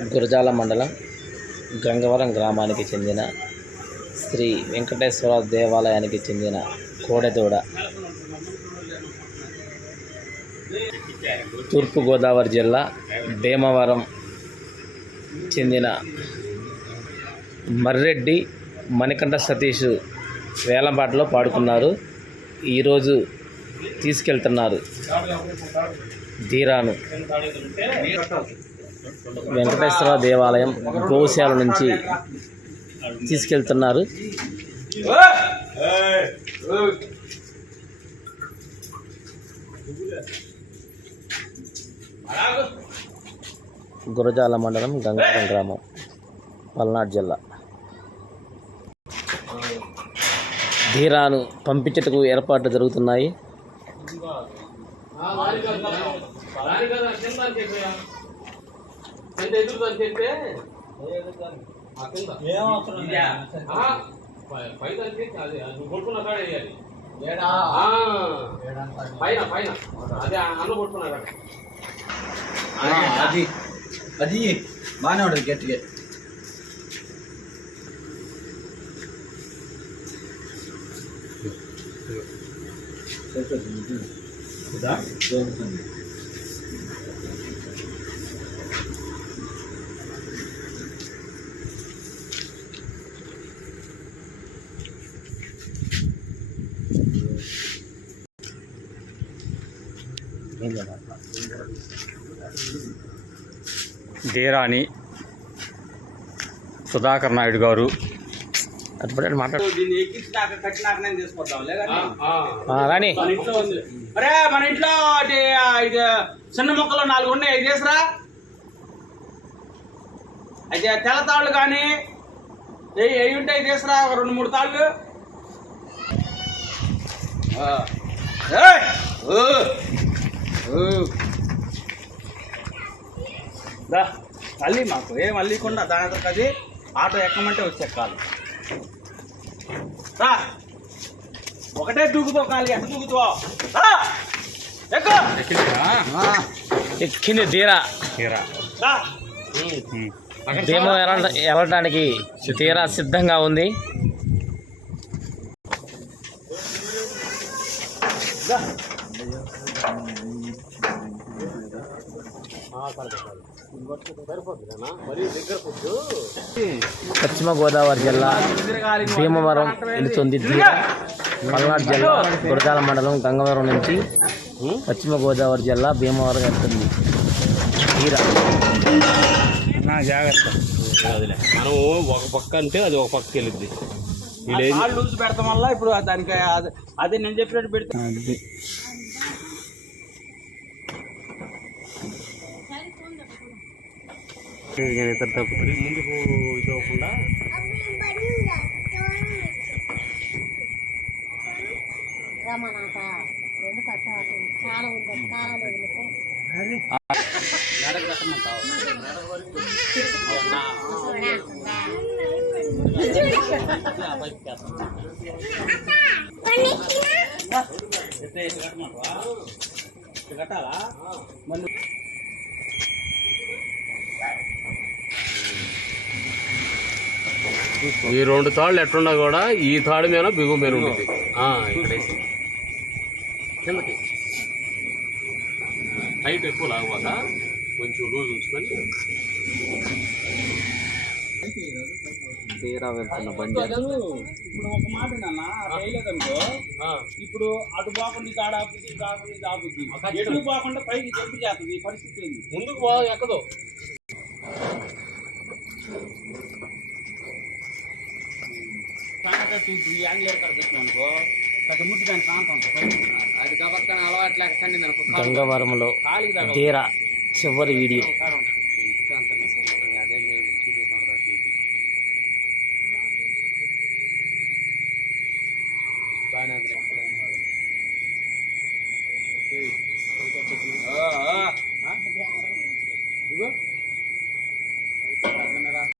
గురజాల మండలం గంగవరం గ్రామానికి చెందిన శ్రీ వెంకటేశ్వర దేవాలయానికి చెందిన కోడెదూడ. తూర్పుగోదావరి జిల్లా భీమవరం చెందిన మర్రెడ్డి మణికంఠ సతీష్ వేలంపాటలో పాడుకున్నారు. ఈరోజు తీసుకెళ్తున్నారు. ధీరాను. వెంకటేశ్వర దేవాలయం గోశాల నుంచి తీసుకెళ్తున్నారు. గురజాల మండలం గంగారం గ్రామం పల్నాడు జిల్లా. ధీరాను పంపించటకు ఏర్పాట్లు జరుగుతున్నాయి. పైన పైన. అదే అన్ను కొట్టుకున్నాడు అది. అది బాగానే ఉంటుంది గట్టిగా. ధీరాని సుధాకర్ నాయుడు గారు. అటు మాట్లాడు ఉంది. అరే మన ఇంట్లో చిన్న మొక్కలు నాలుగు ఉన్నాయి. అవి తీసురా అయితే తెల్ల తాళ్ళు కానీ ఏ అవి ఉంటాయి తీసురా ఒక రెండు మూడు తాళ్ళు. ఆ. దా మళ్ళీ మాకు. ఏం అల్లికుండా దాని అది ఆటో ఎక్కమంటే వచ్చి ఎక్కాలి రా. ఒకటే దూకుపోకాలి ఎంత ఎక్కు. ఎక్కింది ధీరా ధీరా రా. భీమం వెళ్ళ- వెళ్ళడానికి తీరా సిద్ధంగా ఉంది. పశ్చిమ గోదావరి జిల్లా భీమవరం వెళుతుంది ధీర పల్నాడు జిల్లా గురజాల మండలం గంగవరం నుంచి పశ్చిమ గోదావరి జిల్లా భీమవరం వెళ్తుంది. ధీర జాగ్రత్త. మనం ఒక పక్క అంటే అది ఒక పక్కకి వెళ్ళింది లూజ్ పెడతాం వల్ల ఇప్పుడు దానికి అది- అదే నేను చెప్పినట్టు పెడితే ముందుకు ఇది అవ్వకుండా రమణాట రెండు కట్టాలి చాలా ఉంది చాలా లేదు కట్టాలా మళ్ళీ ఈ రెండు తాళ్ళు ఎట్టున్నా కూడా ఈ తాడు మీద బిగు మీద ఉంటుంది ఆ, ఇక్కడ. కిందకి. టైట్ ఎక్కువ లాగబాక కొంచెం లూజ్ ఉంచుకొని. తీరా వెళ్తున్న బండి ఇప్పుడు ఒక మాట నాన్న వేయలేదనుకో ఆ, ఇప్పుడు అటు పోకుండా ఆడ ఆపుద్ది ఇటు ఆపుద్ది ఎటు పోకుండా పైకి జంపు చేస్తుంది పరిస్థితి ముందుకు పో ఎక్కదు. ప్రాంతం ఇప్పుడు ఈ యాంగిల్ ఎక్కడ పెట్టినాం అనుకో కట్టి ముట్టి దాని ప్రాంతం. అది కాబట్టి కండి గంగవరంలో కాలికి తగలదు. ధీర చివరి వీడియో.